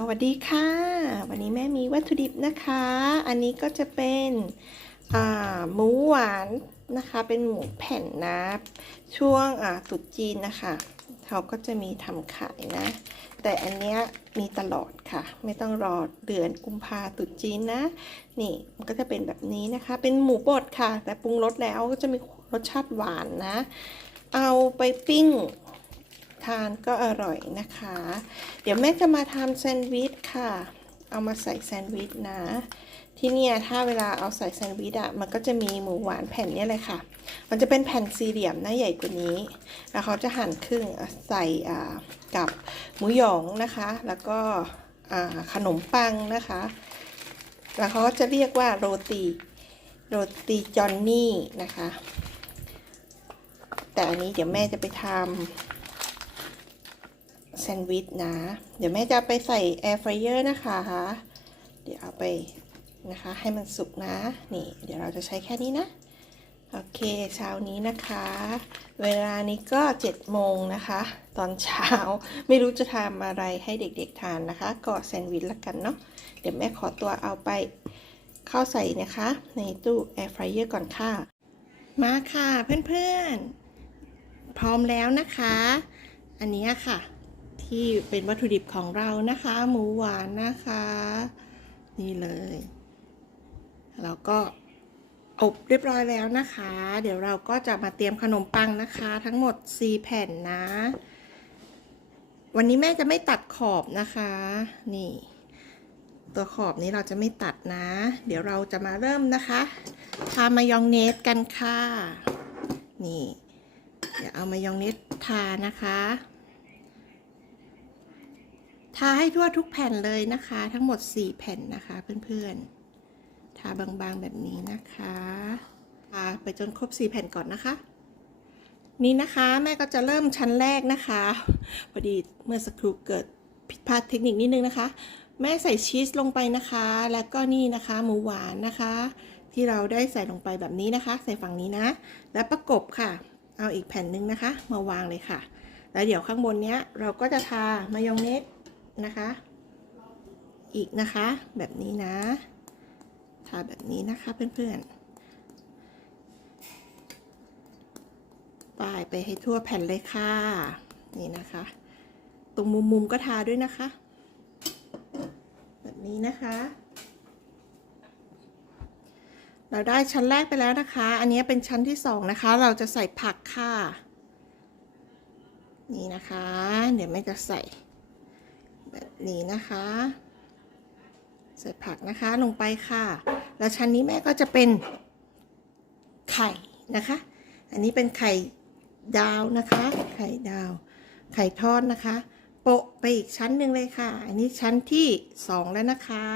สวัสดีค่ะ วันนี้แม่มีวัตถุดิบนะคะ อันนี้ก็จะเป็นหมูหวานนะคะ เป็นหมูแผ่นนะช่วงตรุษจีนนะคะ เขาก็จะมีทำขายนะ แต่อันเนี้ยมีตลอดค่ะ ไม่ต้องรอเดือนกุมภาตรุษจีนนะ นี่มันก็จะเป็นแบบนี้นะคะ เป็นหมูบดค่ะ แต่ปรุงรสแล้วก็จะมีรสชาติหวานนะ เอาไปปิ้ง ทานก็อร่อยนะคะ เดี๋ยวแม่จะมาทำแซนด์วิชค่ะ เอามาใส่แซนด์วิชนะ ที่เนี่ยถ้าเวลาเอาใส่แซนด์วิชอะมันก็จะมีหมูหวานแผ่นนี่ยเลยค่ะ มันจะเป็นแผ่นสี่เหลี่ยมนะใหญ่กว่านี้ แล้วเขาจะหั่นครึ่งใส่กับหมูหยองนะคะ แล้วก็ขนมปังนะคะ แล้วเขาก็จะเรียกว่าโรตีโรตีจอนนี่นะคะ แต่อันนี้เดี๋ยวแม่จะไปทำ แซนด์วิชนะ เดี๋ยวแม่จะไปใส่แอร์ฟรายเออร์นะคะ เดี๋ยวเอาไปนะคะ ให้มันสุกนะ นี่ เดี๋ยวเราจะใช้แค่นี้นะ โอเค เช้านี้นะคะ เวลานี้ก็7โมงนะคะ ตอนเช้า ไม่รู้จะทำอะไรให้เด็กๆทานนะคะ ก็แซนด์วิชละกันเนาะ เดี๋ยวแม่ขอตัวเอาไปเข้าใส่นะคะ ในตู้แอร์ฟรายเออร์ก่อนค่ะ มาค่ะเพื่อนๆ พร้อมแล้วนะคะ อันนี้ค่ะ ที่เป็นวัตถุดิบของเรานะคะ หมูหวานนะคะ นี่เลยเราก็อบเรียบร้อยแล้วนะคะ เดี๋ยวเราก็จะมาเตรียมขนมปังนะคะ ทั้งหมด 4 แผ่นนะ วันนี้แม่จะไม่ตัดขอบนะคะ นี่ ตัวขอบนี้เราจะไม่ตัดนะ เดี๋ยวเราจะมาเริ่มนะคะทามายองเนสกันค่ะ นี่ เดี๋ยวเอามายองเนสทานะคะ ทาให้ทั่วทุกแผ่นเลยนะคะ ทั้งหมด 4 แผ่นนะคะเพื่อนๆ ทาบางๆแบบนี้นะคะ ทาไปจนครบ 4 แผ่นก่อนนะคะ นี่นะคะแม่ก็จะเริ่มชั้นแรกนะคะ พอดีเมื่อสักครู่เกิดผิดพลาดเทคนิคนิดนึงนะคะ แม่ใส่ชีสลงไปนะคะ แล้วก็นี่นะคะหมูหวานนะคะ ที่เราได้ใส่ลงไปแบบนี้นะคะ ใส่ฝั่งนี้นะ แล้วประกบค่ะ เอาอีกแผ่นนึงนะคะ มาวางเลยค่ะ แล้วเดี๋ยวข้างบนเนี้ยเราก็จะทามายองเนส นะคะ อีกนะคะ แบบนี้นะทาแบบนี้นะคะเพื่อนๆป้ายไปให้ทั่วแผ่นเลยค่ะ นี่นะคะ ตรงมุมๆก็ทาด้วยนะคะ แบบนี้นะคะเราได้ชั้นแรกไปแล้วนะคะ อันนี้เป็นชั้นที่สองนะคะ เราจะใส่ผักค่ะ นี่นะคะ เดี๋ยวไม่จะใส่ แบบนี้นะคะ ใส่ผักนะคะลงไปค่ะ แล้วชั้นนี้แม่ก็จะเป็นไข่นะคะ อันนี้เป็นไข่ดาวนะคะ ไข่ดาว ไข่ทอดนะคะ โปะไปอีกชั้นหนึ่งเลยค่ะ อันนี้ชั้นที่สองแล้วนะคะ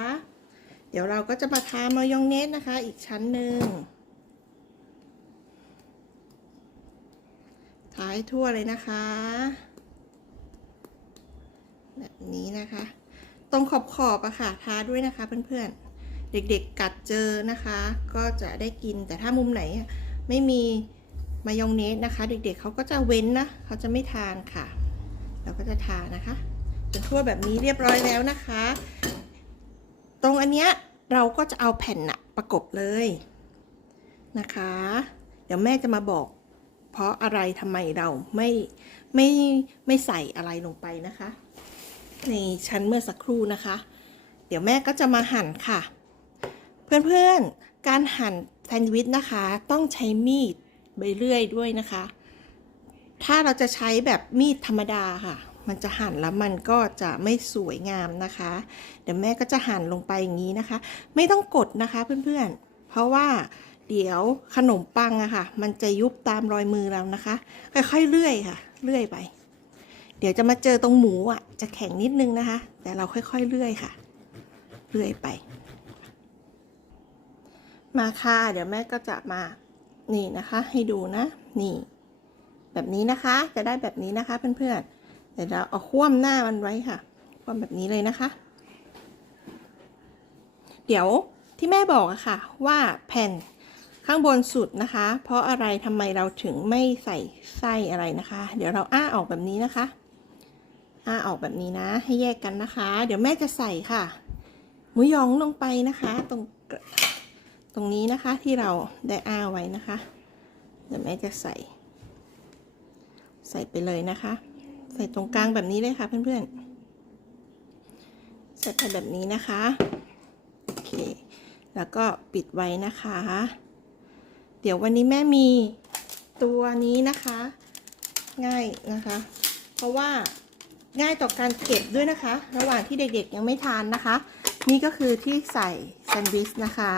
เดี๋ยวเราก็จะมาทามายองเนสนะคะ อีกชั้นหนึ่งทาให้ทั่วเลยนะคะ แบบนี้นะคะ ตรงขอบขอบๆอะค่ะทาด้วยนะคะเพื่อนๆ เด็กๆกัดเจอนะคะ ก็จะได้กินแต่ถ้ามุมไหนไม่มีมายองเนสนะคะ เด็กๆเขาก็จะเว้นนะเขาจะไม่ทานค่ะ เราก็จะทานะคะจนทั่วแบบนี้เรียบร้อยแล้วนะคะ ตรงอันเนี้ยเราก็จะเอาแผ่นน่ะประกบเลยนะคะ เดี๋ยวแม่จะมาบอก เพราะอะไรทำไมเราไม่ไม่ไม่ใส่อะไรลงไปนะคะ ในชั้นเมื่อสักครู่นะคะ เดี๋ยวแม่ก็จะมาหั่นค่ะ เพื่อนๆ การหั่นแซนด์วิชนะคะ ต้องใช้มีดใบเลื่อยด้วยนะคะ ถ้าเราจะใช้แบบมีดธรรมดาค่ะ มันจะหั่นแล้วมันก็จะไม่สวยงามนะคะ เดี๋ยวแม่ก็จะหั่นลงไปอย่างนี้นะคะ ไม่ต้องกดนะคะเพื่อนๆ เพราะว่าเดี๋ยวขนมปังอะค่ะ มันจะยุบตามรอยมือเรานะคะ ค่อยๆเลื่อยค่ะ เลื่อยไป เดี๋ยวจะมาเจอตรงหมูอะ จะแข็งนิดนึงนะคะ แต่เราค่อยๆเลื่อยค่ะ เลื่อยไป มาค่ะ เดี๋ยวแม่ก็จะมา นี่นะคะ ให้ดูนะ นี่ แบบนี้นะคะ จะได้แบบนี้นะคะเพื่อนๆ เดี๋ยวเราเอาคว่ำหน้ามันไว้ค่ะ คว่ำแบบนี้เลยนะคะ เดี๋ยวที่แม่บอกอะค่ะ ว่าแผ่นข้างบนสุดนะคะ เพราะอะไรทำไมเราถึงไม่ใส่ไส้อะไรนะคะ เดี๋ยวเราอ้าออกแบบนี้นะคะ อ้าออกแบบนี้นะ ให้แยกกันนะคะ เดี๋ยวแม่จะใส่ค่ะ หมูหยองลงไปนะคะ ตรงตรงนี้นะคะที่เราได้อ้าไว้นะคะ เดี๋ยวแม่จะใส่ ใส่ไปเลยนะคะ ใส่ตรงกลางแบบนี้เลยค่ะเพื่อนๆ ใส่ไปแบบนี้นะคะโอเคแล้วก็ปิดไว้นะคะ เดี๋ยววันนี้แม่มีตัวนี้นะคะ ง่ายนะคะ เพราะว่า ง่ายต่อการเก็บด้วยนะคะ ระหว่างที่เด็กๆยังไม่ทานนะคะ นี่ก็คือที่ใส่แซนด์วิชนะคะ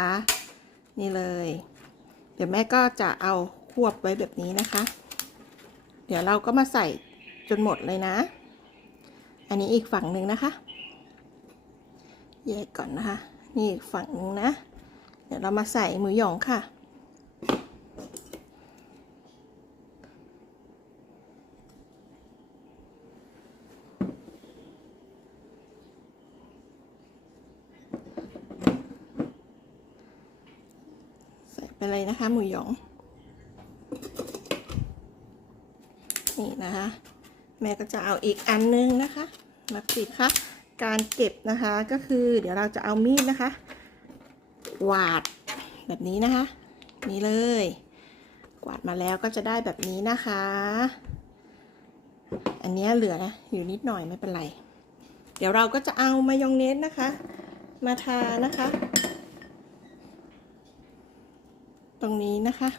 นี่เลย เดี๋ยวแม่ก็จะเอาควบไว้แบบนี้นะคะ เดี๋ยวเราก็มาใส่จนหมดเลยนะ อันนี้อีกฝั่งหนึ่งนะคะ แยกก่อนนะคะ นี่อีกฝั่งนึงนะ เดี๋ยวเรามาใส่หมูหยองค่ะ เลยนะคะ หมูหยอง นี่นะคะ แม่ก็จะเอาอีกอันนึงนะคะมาปิดค่ะการเก็บนะคะก็คือเดี๋ยวเราจะเอามีดนะคะกวาดแบบนี้นะคะ นี่เลย กวาดมาแล้วก็จะได้แบบนี้นะคะ อันเนี้ยเหลือนะอยู่นิดหน่อยไม่เป็นไร เดี๋ยวเราก็จะเอามายองเนสนะคะ มาทานะคะ ตรงนี้นะคะ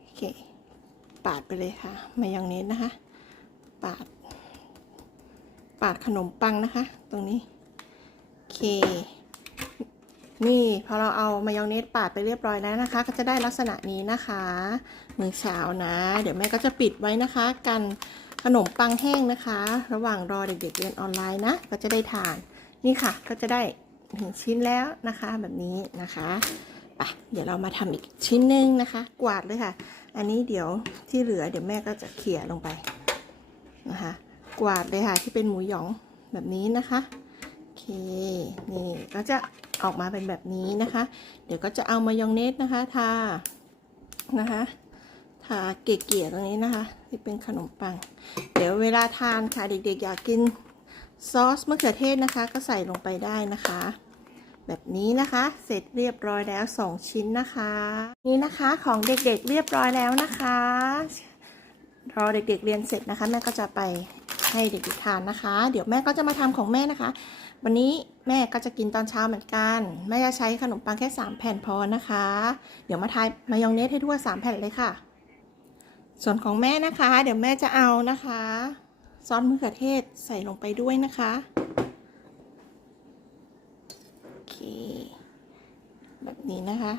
โอเคปาดไปเลยค่ะ มายองเนสนะคะ ปาด ปาดขนมปังนะคะ ตรงนี้โอเค นี่พอเราเอามายองเนสปาดไปเรียบร้อยแล้วนะคะ ก็จะได้ลักษณะนี้นะคะมื้อเช้านะ เดี๋ยวแม่ก็จะปิดไว้นะคะ กันขนมปังแห้งนะคะ ระหว่างรอเด็กๆเรียนออนไลน์นะ ก็จะได้ทาน นี่ค่ะ ก็จะได้ หนึ่งชิ้นแล้วนะคะแบบนี้นะคะไปเดี๋ยวเรามาทำอีกชิ้นหนึ่งนะคะ กวาดเลยค่ะ อันนี้เดี๋ยวที่เหลือเดี๋ยวแม่ก็จะเขี่ยลงไปนะคะ กวาดเลยค่ะที่เป็นหมูหยองแบบนี้นะคะโอเคนี่ก็จะออกมาเป็นแบบนี้นะคะ เดี๋ยวก็จะเอามายองเนสนะคะทานะคะทาเกลี่ยๆตรงนี้นะคะ ที่เป็นขนมปัง เดี๋ยวเวลาทานค่ะเด็กๆอยากกิน ซอสมะเขือเทศนะคะ ก็ใส่ลงไปได้นะคะ แบบนี้นะคะ เสร็จเรียบร้อยแล้ว 2 ชิ้นนะคะ นี่นะคะของเด็กๆเรียบร้อยแล้วนะคะรอเด็กๆเรียนเสร็จนะคะ แม่ก็จะไปให้เด็กๆทานนะคะ เดี๋ยวแม่ก็จะมาทำของแม่นะคะ วันนี้แม่ก็จะกินตอนเช้าเหมือนกัน แม่จะใช้ขนมปังแค่ 3 แผ่นพอนะคะ เดี๋ยวมาทายมายองเนสให้ทั่ว 3 แผ่นเลยค่ะ ส่วนของแม่นะคะ เดี๋ยวแม่จะเอานะคะ ซอสมะเขือเทศใส่ลงไปด้วยนะคะ โอเค แบบนี้นะคะ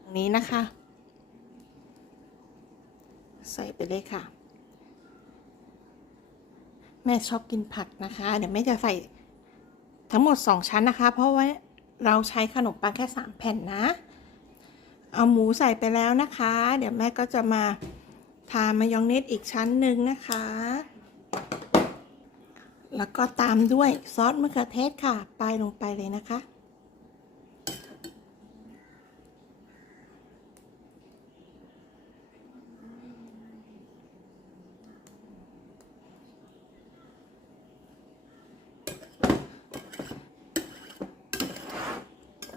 ตรงนี้นะคะ ใส่ไปเลยค่ะ แม่ชอบกินผักนะคะ เดี๋ยวแม่จะใส่ทั้งหมด 2 ชั้นนะคะ เพราะว่าเราใช้ขนมปังแค่ 3 แผ่นนะ เอาหมูใส่ไปแล้วนะคะ เดี๋ยวแม่ก็จะมาทามายองเนสอีกชั้นหนึ่งนะคะ แล้วก็ตามด้วยซอสมะเขือเทศค่ะปลายลงไปเลยนะคะ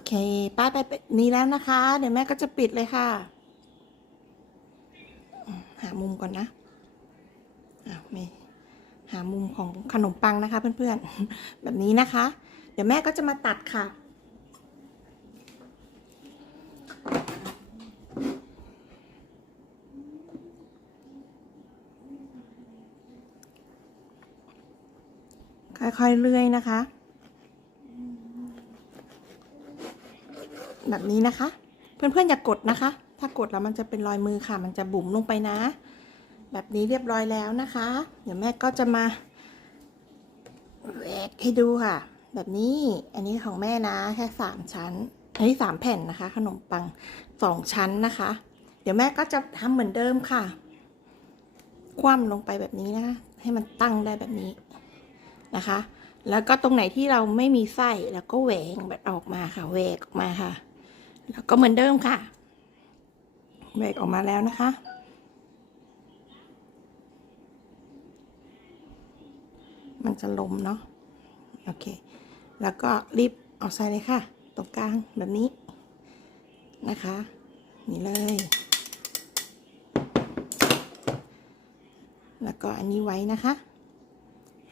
เค ป้ายไปนี้แล้วนะคะ เดี๋ยวแม่ก็จะปิดเลยค่ะ หามุมก่อนนะอ้าวไม่หามุมของขนมปังนะคะ เพื่อนๆ แบบนี้นะคะ เดี๋ยวแม่ก็จะมาตัดค่ะ ค่อยๆเลื่อยนะคะ แบบนี้นะคะ เพื่อนๆอย่ากกดนะคะ ถ้ากดแล้วมันจะเป็นรอยมือค่ะ มันจะบุ๋มลงไปนะ แบบนี้เรียบร้อยแล้วนะคะ เดี๋ยวแม่ก็จะมาแหวกให้ดูค่ะ แบบนี้อันนี้ของแม่นะแค่สามชั้นอันนี้สามแผ่นนะคะ ขนมปังสองชั้นนะคะ เดี๋ยวแม่ก็จะทำเหมือนเดิมค่ะ คว่ำลงไปแบบนี้นะคะ ให้มันตั้งได้แบบนี้นะคะ แล้วก็ตรงไหนที่เราไม่มีไส้แล้วก็แหวงแบบออกมาค่ะแหวกออกมาค่ะ แล้วก็เหมือนเดิมค่ะแหวกออกมาแล้วนะคะ มันจะลมเนาะ โอเค แล้วก็รีบเอาใส่เลยค่ะ ตรงกลางแบบนี้นะคะ นี่เลย แล้วก็อันนี้ไว้นะคะ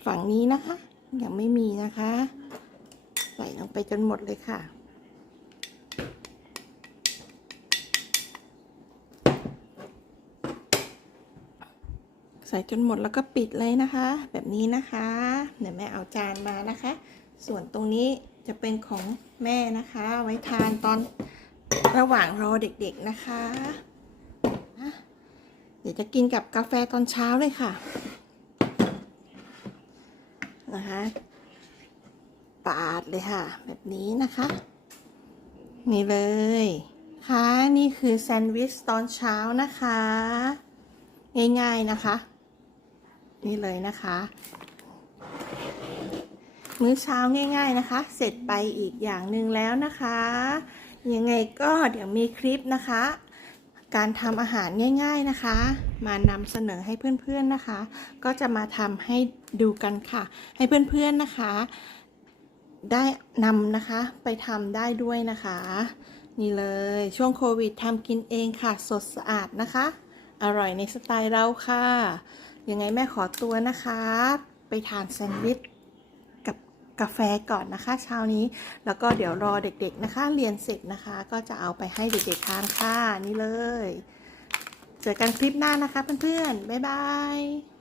ฝั่งนี้นะคะ ยังไม่มีนะคะ ใส่ลงไปจนหมดเลยค่ะ ใส่จนหมดแล้วก็ปิดเลยนะคะ แบบนี้นะคะเดี๋ยวแม่เอาจานมานะคะ ส่วนตรงนี้จะเป็นของแม่นะคะ ไว้ทานตอนระหว่างรอเด็กๆนะคะ เดี๋ยวจะกินกับกาแฟตอนเช้าเลยค่ะนะคะปาดเลยค่ะ แบบนี้นะคะ นี่เลยค่ะนี่คือแซนด์วิชตอนเช้านะคะ ง่ายๆนะคะ นี่เลยนะคะ มื้อเช้าง่าย ๆนะคะ เสร็จไปอีกอย่างหนึ่งแล้วนะคะ ยังไงก็เดี๋ยวมีคลิปนะคะ การทำอาหารง่าย ๆนะคะ มานำเสนอให้เพื่อนๆนะคะ ก็จะมาทำให้ดูกันค่ะ ให้เพื่อนๆนะคะ ได้นำนะคะไปทำได้ด้วยนะคะนี่เลยช่วงโควิดทำกินเองค่ะ สดสะอาดนะคะ อร่อยในสไตล์เราค่ะ ยังไงแม่ขอตัวนะคะ ไปทานแซนด์วิชกับกาแฟก่อนนะคะ เช้านี้แล้วก็เดี๋ยวรอเด็กๆนะคะ เรียนเสร็จนะคะ ก็จะเอาไปให้เด็กๆทานค่ะนี่เลย เจอกันคลิปหน้านะคะเพื่อนๆบ๊ายบาย